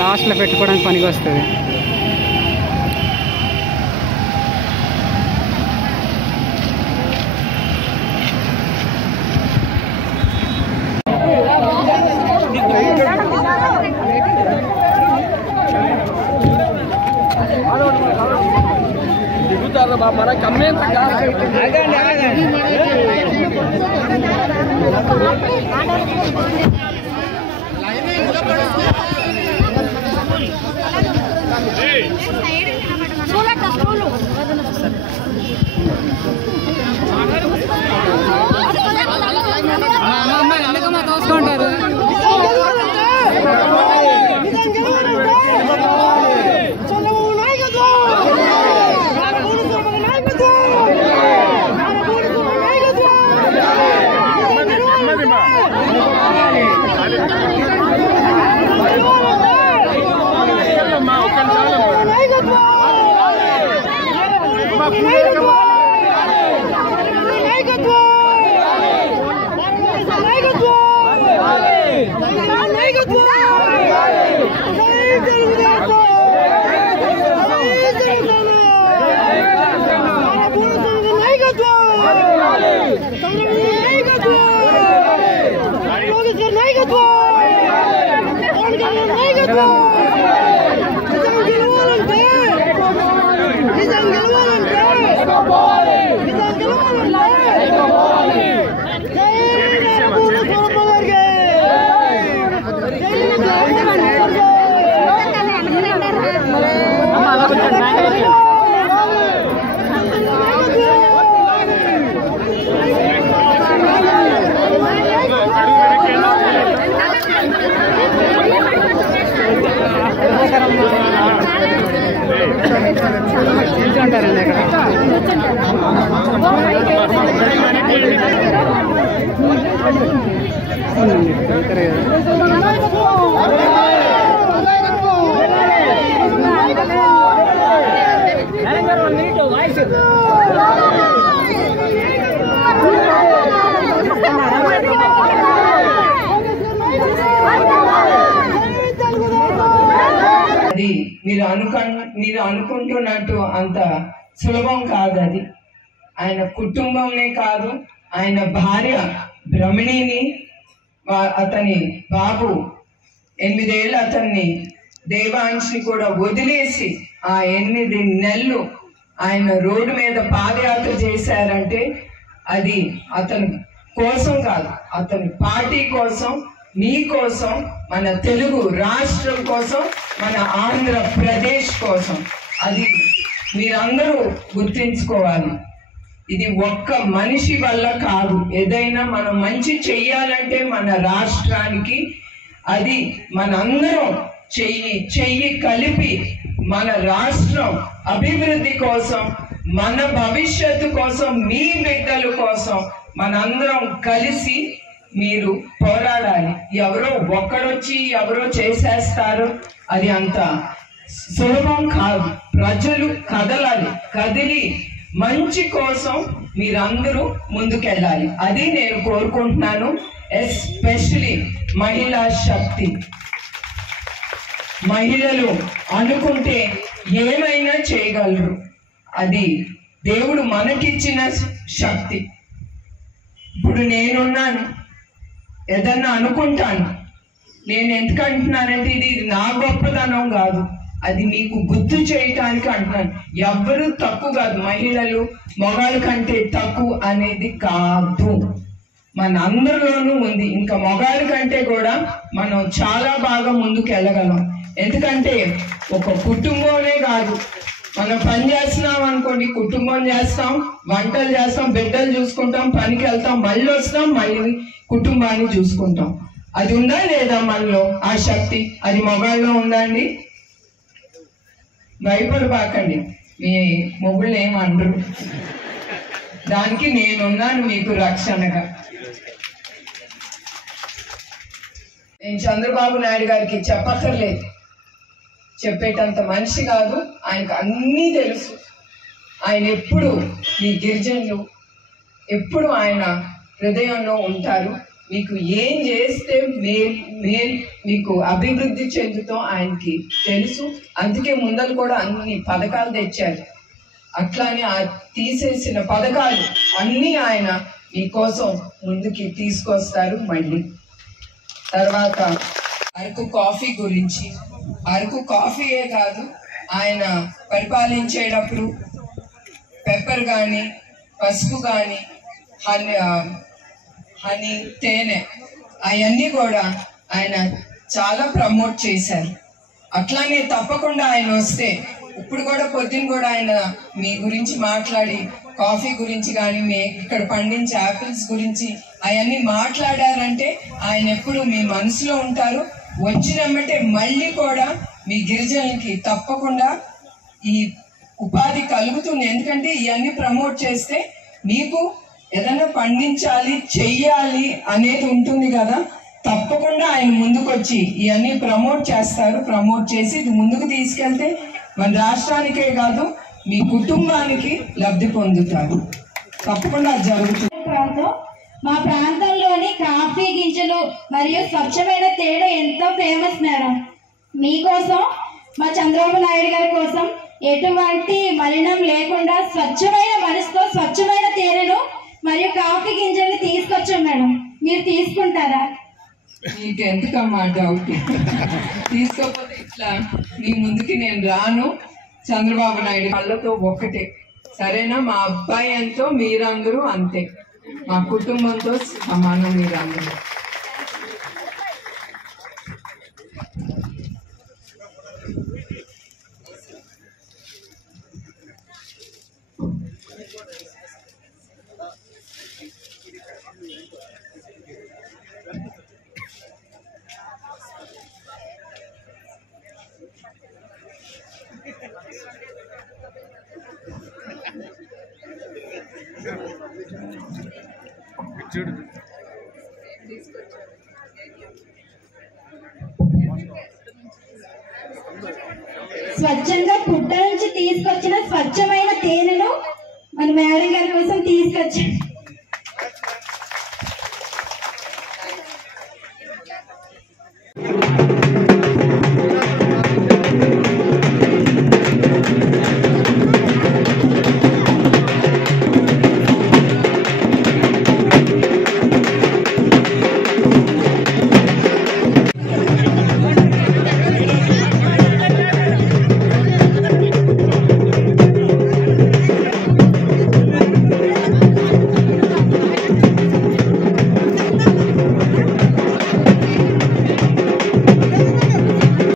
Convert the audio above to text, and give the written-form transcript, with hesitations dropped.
లాస్ట్లో పెట్టుకోవడానికి పనికి వస్తుంది. మన కమ్మే ఎందుకమ్మా తోసుకుంటారు? నిల్చుంటారండి అది మీరు అనుకుంటున్నట్టు అంత సులభం కాదు. అది ఆయన కుటుంబంనే కాదు, ఆయన భార్య బ్రహ్మణిని, అతని బాబు 8 ఏళ్ళు అతన్ని దేవాంశని కూడా వదిలేసి ఆ 8 నెలలు ఆయన రోడ్డు మీద పాదయాత్ర చేశారంటే అది అతని కోసం కాదు, అతని పార్టీ కోసం, మీ కోసం, మన తెలుగు రాష్ట్రం కోసం, మన ఆంధ్రప్రదేశ్ కోసం. అది మీరందరూ గుర్తించుకోవాలి. ఇది ఒక్క మనిషి వల్ల కాదు. ఏదైనా మనం మంచి చెయ్యాలంటే మన రాష్ట్రానికి అది మనందరం చెయ్యి కలిపి మన రాష్ట్రం అభివృద్ధి కోసం, మన భవిష్యత్తు కోసం, మీ బిడ్డల కోసం మనందరం కలిసి మీరు పోరాడాలి. ఎవరో ఒక్కడొచ్చి ఎవరో చేసేస్తారు, అది అంత సులభం కాదు. ప్రజలు కదలాలి, కదిలి మంచి కోసం మీరందరూ ముందుకెళ్ళాలి. అది నేను కోరుకుంటున్నాను. ఎస్పెషలీ మహిళా శక్తి. మహిళలు అనుకుంటే ఏమైనా చేయగలరు. అది దేవుడు మనకిచ్చిన శక్తి. ఇప్పుడు నేనున్నాను, ఏదన్నా అనుకుంటాను. నేను ఎందుకు అంటున్నానంటే ఇది నా గొప్పతనం కాదు, అది మీకు గుర్తు చేయటానికి అంటున్నాను. ఎవ్వరూ తక్కువ కాదు, మహిళలు మగాళ్ళ కంటే తక్కువ అనేది కాదు, మన అందరిలోనూ ఉంది. ఇంకా మగాళ్ళ కంటే కూడా మనం చాలా బాగా ముందుకు వెళ్ళగలం. ఎందుకంటే ఒక కుటుంబమే కాదు, మనం పని చేస్తున్నాం అనుకోండి, కుటుంబం చేస్తాం, వంటలు చేస్తాం, బిడ్డలు చూసుకుంటాం, పనికి వెళ్తాం, మళ్ళీ వస్తాం, మళ్ళీ కుటుంబాన్ని చూసుకుంటాం. అది ఉందా లేదా మనలో ఆ శక్తి? అది మగాళ్ళలో ఉందా అండి? భయపడబాకండి, మీ మొగుళ్ళు ఏమనరు. దానికి నేనున్నాను మీకు రక్షణగా. నేను చంద్రబాబు నాయుడు గారికి చెప్పక్కర్లేదు, చెప్పేటంత మనిషి కాదు. ఆయనకు అన్నీ తెలుసు. ఆయన ఎప్పుడు ఈ గిరిజనులు ఎప్పుడు ఆయన హృదయంలో ఉంటారు. మీకు ఏం చేస్తే మీకు అభివృద్ధి చెందుతో ఆయనకి తెలుసు. అందుకే ముందలు కూడా అన్ని పథకాలు తెచ్చారు. అట్లానే ఆ తీసేసిన పథకాలు అన్నీ ఆయన మీకోసం ముందుకి తీసుకొస్తారు. మళ్ళీ తర్వాత అరకు కాఫీ గురించి, అరకు కాఫీయే కాదు, ఆయన పరిపాలించేటప్పుడు పెప్పర్ కానీ, పసుపు కానీ, హనీ, తేనె అవన్నీ కూడా ఆయన చాలా ప్రమోట్ చేశారు. అట్లానే తప్పకుండా ఆయన వస్తే ఇప్పుడు కూడా పొద్దున కూడా ఆయన మీ గురించి మాట్లాడి కాఫీ గురించి కానీ మీ ఇక్కడ పండించే యాపిల్స్ గురించి అవన్నీ మాట్లాడారంటే ఆయన ఎప్పుడు మీ మనసులో ఉంటారు. వచ్చినమ్మంటే మళ్ళీ కూడా మీ గిరిజనులకి తప్పకుండా ఈ ఉపాధి కలుగుతుంది. ఎందుకంటే ఇవన్నీ ప్రమోట్ చేస్తే మీకు ఏదైనా పండించాలి చెయ్యాలి అనేది ఉంటుంది కదా. తప్పకుండా ఆయన ముందుకొచ్చి ఇవన్నీ ప్రమోట్ చేస్తారు. ప్రమోట్ చేసి ఇది ముందుకు తీసుకెళ్తే మన రాష్ట్రానికే కాదు మీ కుటుంబానికి లబ్ధి పొందుతారు. తప్పకుండా జరుగుతుంది. మా ప్రాంతంలోని కాఫీ గింజలు మరియు స్వచ్ఛమైన తేనె ఎంతో ఫేమస్ మేడం. మీకోసం మా చంద్రబాబు నాయుడు గారి కోసం ఎటువంటి మలినం లేకుండా స్వచ్ఛమైన మనసుతో స్వచ్ఛమైన తేనెను మరియు కాఫీ గింజల్ని తీసుకొచ్చాం మేడం. మీరు తీసుకుంటారా? మీకు ఎందుకమ్మా డౌట్? తీసుకోకపోతే ఇట్లా మీ ముందుకి నేను రాను. చంద్రబాబు నాయుడు వాళ్ళతో ఒక్కటే, సరేనా? మా అబ్బాయి ఎంతో మీరందరూ అంతే, మా కుటుంబంతో సమానం మీరందరూ. స్వచ్ఛంగా పుట్ట నుంచి తీసుకొచ్చిన స్వచ్ఛమైన తేనెను మన మేడం గారి కోసం తీసుకొచ్చాం.